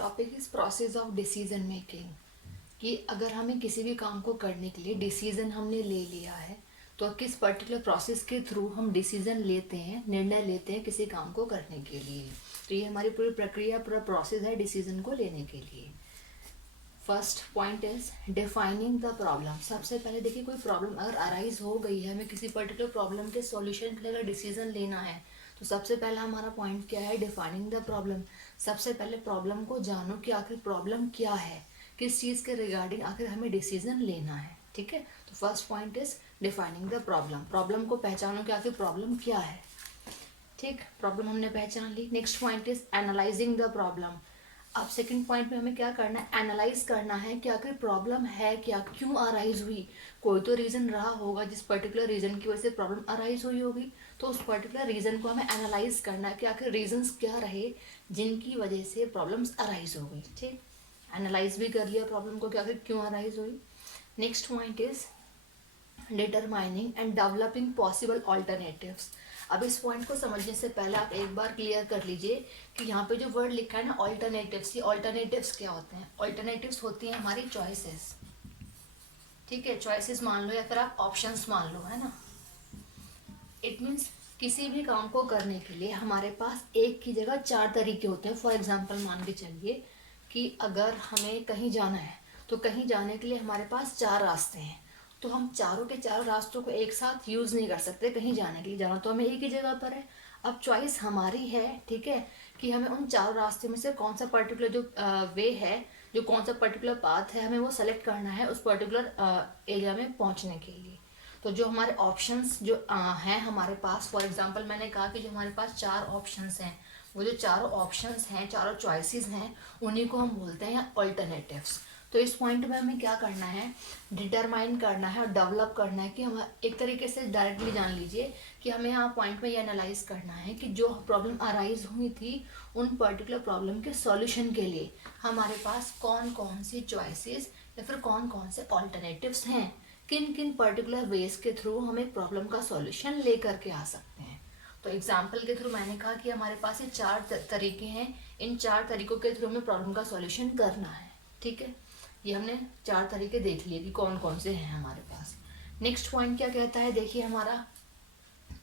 Topic is process of decision making. कि अगर हमें किसी भी काम को करने के लिए डिसीजन हमने ले लिया है तो किस पर्टिकुलर प्रोसेस के थ्रू हम डिसीजन लेते हैं, निर्णय लेते हैं किसी काम को करने के लिए। तो ये हमारी पूरी प्रक्रिया, पूरा प्रोसेस है डिसीजन को लेने के लिए। First point is defining the problem. सबसे पहले देखिए, कोई प्रॉब्लम अगर अराइज हो गई है, हमें किसी पर्टिकुलर प्रॉब्लम के सॉल्यूशन के लिए अगर डिसीजन लेना है तो सबसे पहला हमारा पॉइंट क्या है? Defining the problem. सबसे पहले प्रॉब्लम को जानो कि आखिर प्रॉब्लम क्या है, किस चीज़ के रिगार्डिंग आखिर हमें डिसीजन लेना है। ठीक है, तो first point is defining the problem. Problem को पहचानो कि आखिर प्रॉब्लम क्या है। ठीक, प्रॉब्लम हमने पहचान ली। Next point is analyzing the problem. अब सेकंड पॉइंट में हमें क्या करना है? एनालाइज करना है कि आखिर प्रॉब्लम है क्या, क्यों अराइज हुई। कोई तो रीज़न रहा होगा जिस पर्टिकुलर रीज़न की वजह से प्रॉब्लम अराइज हुई होगी, तो उस पर्टिकुलर रीज़न को हमें एनालाइज करना है कि आखिर रीजंस क्या रहे जिनकी वजह से प्रॉब्लम्स अराइज हो गई। ठीक, एनालाइज भी कर लिया प्रॉब्लम को कि आखिर क्यों अराइज हुई। Next point is determining and developing possible alternatives. अब इस पॉइंट को समझने से पहले आप एक बार क्लियर कर लीजिए कि यहाँ पे जो वर्ड लिखा है ना ऑल्टरनेटिव्स, ये ऑल्टरनेटिव्स क्या होते हैं? ऑल्टरनेटिव्स होती हैं हमारी चॉइसेस। ठीक है, चॉइसेस मान लो या फिर आप ऑप्शंस मान लो, है ना। इट मीन्स किसी भी काम को करने के लिए हमारे पास एक की जगह चार तरीके होते हैं। फॉर एग्जाम्पल मान के चलिए कि अगर हमें कहीं जाना है तो कहीं जाने के लिए हमारे पास चार रास्ते हैं, तो हम चारों के चारों रास्तों को एक साथ यूज़ नहीं कर सकते। कहीं जाने के लिए जाना तो हमें एक ही जगह पर है। अब चॉइस हमारी है, ठीक है, कि हमें उन चारों रास्ते में से कौन सा पर्टिकुलर जो वे है, जो कौन सा पर्टिकुलर पाथ है, हमें वो सेलेक्ट करना है उस पर्टिकुलर एरिया में पहुंचने के लिए। तो जो हमारे ऑप्शंस जो हैं हमारे पास, फॉर एग्जांपल मैंने कहा कि जो हमारे पास चार ऑप्शंस हैं, वो जो चारों ऑप्शंस हैं, चारों चॉइसेस हैं, उन्हीं को हम बोलते हैं ऑल्टरनेटिव्स। तो इस पॉइंट में हमें क्या करना है? डिटरमाइन करना है और डेवलप करना है कि हम एक तरीके से डायरेक्टली जान लीजिए कि हमें यहाँ पॉइंट में ये एनालाइज करना है कि जो प्रॉब्लम अराइज हुई थी उन पर्टिकुलर प्रॉब्लम के सॉल्यूशन के लिए हमारे पास कौन कौन सी चॉइसेस या फिर कौन कौन से ऑल्टरनेटिव्स हैं, किन किन पर्टिकुलर वेज के थ्रू हम एक प्रॉब्लम का सॉल्यूशन ले करके आ सकते हैं। तो एग्जाम्पल के थ्रू मैंने कहा कि हमारे पास ये चार तरीके हैं, इन चार तरीकों के थ्रू हमें प्रॉब्लम का सॉल्यूशन करना है। ठीक है, ये हमने चार तरीके देख लिए कि कौन कौन से हैं हमारे पास। नेक्स्ट पॉइंट क्या कहता है? देखिए हमारा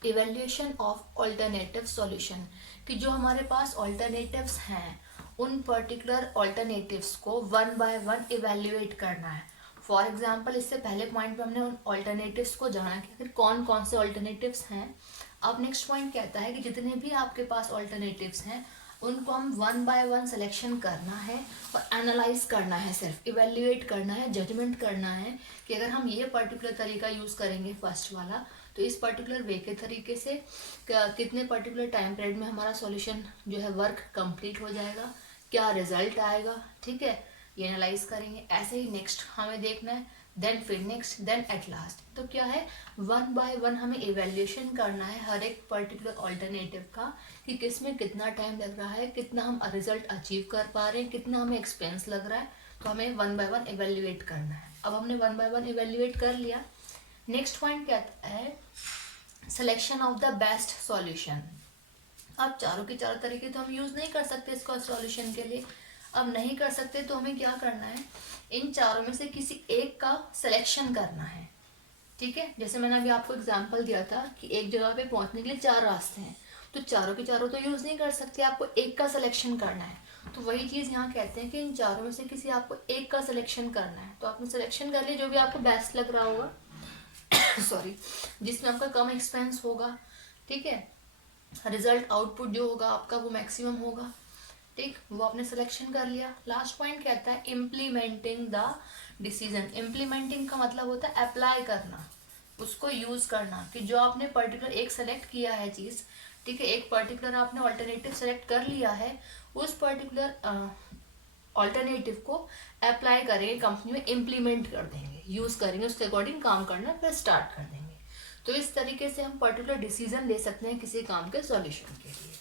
इवेल्युएशन ऑफ ऑल्टरनेटिव सॉल्यूशन, कि जो हमारे पास ऑल्टरनेटिव्स हैं उन पर्टिकुलर ऑल्टरनेटिव्स को वन बाय वन इवेल्युएट करना है। फॉर एग्जाम्पल इससे पहले पॉइंट में हमने उन ऑल्टरनेटिव्स को जाना कि फिर कौन कौन से ऑल्टरनेटिव्स हैं। अब नेक्स्ट पॉइंट कहता है कि जितने भी आपके पास ऑल्टरनेटिव्स हैं उनको हम वन बाय वन सिलेक्शन करना है और एनालाइज करना है, सिर्फ इवेल्युएट करना है, जजमेंट करना है कि अगर हम ये पर्टिकुलर तरीका यूज़ करेंगे फर्स्ट वाला तो इस पर्टिकुलर वे के तरीके से कितने पर्टिकुलर टाइम पीरियड में हमारा सॉल्यूशन जो है वर्क कंप्लीट हो जाएगा, क्या रिजल्ट आएगा। ठीक है, ये एनालाइज करेंगे। ऐसे ही नेक्स्ट हमें देखना है, देन फिर नेक्स्ट, देन एट लास्ट। तो क्या है, वन बाय वन हमें इवेल्युएशन करना है हर एक पर्टिकुलर ऑल्टरनेटिव का कि किस में कितना टाइम लग रहा है, कितना हम रिजल्ट अचीव कर पा रहे हैं, कितना हमें एक्सपेंस लग रहा है। तो हमें वन बाय वन इवेल्युएट करना है। अब हमने वन बाय वन इवेल्युएट कर लिया। नेक्स्ट पॉइंट क्या है? Selection of the best solution. अब चारों के चारों तरीके तो हम यूज़ नहीं कर सकते इसको सॉल्यूशन के लिए। अब नहीं कर सकते तो हमें क्या करना है? इन चारों में से किसी एक का सिलेक्शन करना है। ठीक है, जैसे मैंने अभी आपको एग्जांपल दिया था कि एक जगह पे पहुंचने के लिए चार रास्ते हैं, तो चारों के चारों तो यूज़ नहीं कर सकते, आपको एक का सिलेक्शन करना है। तो वही चीज़ यहाँ कहते हैं कि इन चारों में से किसी आपको एक का सिलेक्शन करना है। तो आपने सिलेक्शन कर लिया जो भी आपको बेस्ट लग रहा होगा सॉरी, जिसमें आपका कम एक्सपेंस होगा। ठीक है, रिजल्ट आउटपुट जो होगा आपका वो मैक्सिमम होगा। ठीक, वो आपने सिलेक्शन कर लिया। लास्ट पॉइंट कहता है इम्प्लीमेंटिंग द डिसीजन। इम्प्लीमेंटिंग का मतलब होता है अप्लाई करना, उसको यूज करना, कि जो आपने पर्टिकुलर एक सेलेक्ट किया है चीज़, ठीक है, एक पर्टिकुलर आपने ऑल्टरनेटिव सेलेक्ट कर लिया है, उस पर्टिकुलर ऑल्टरनेटिव को अप्लाई करेंगे, कंपनी में इम्प्लीमेंट कर देंगे, यूज करेंगे, उसके अकॉर्डिंग काम करना फिर स्टार्ट कर देंगे। तो इस तरीके से हम पर्टिकुलर डिसीजन ले सकते हैं किसी काम के सॉल्यूशन के लिए।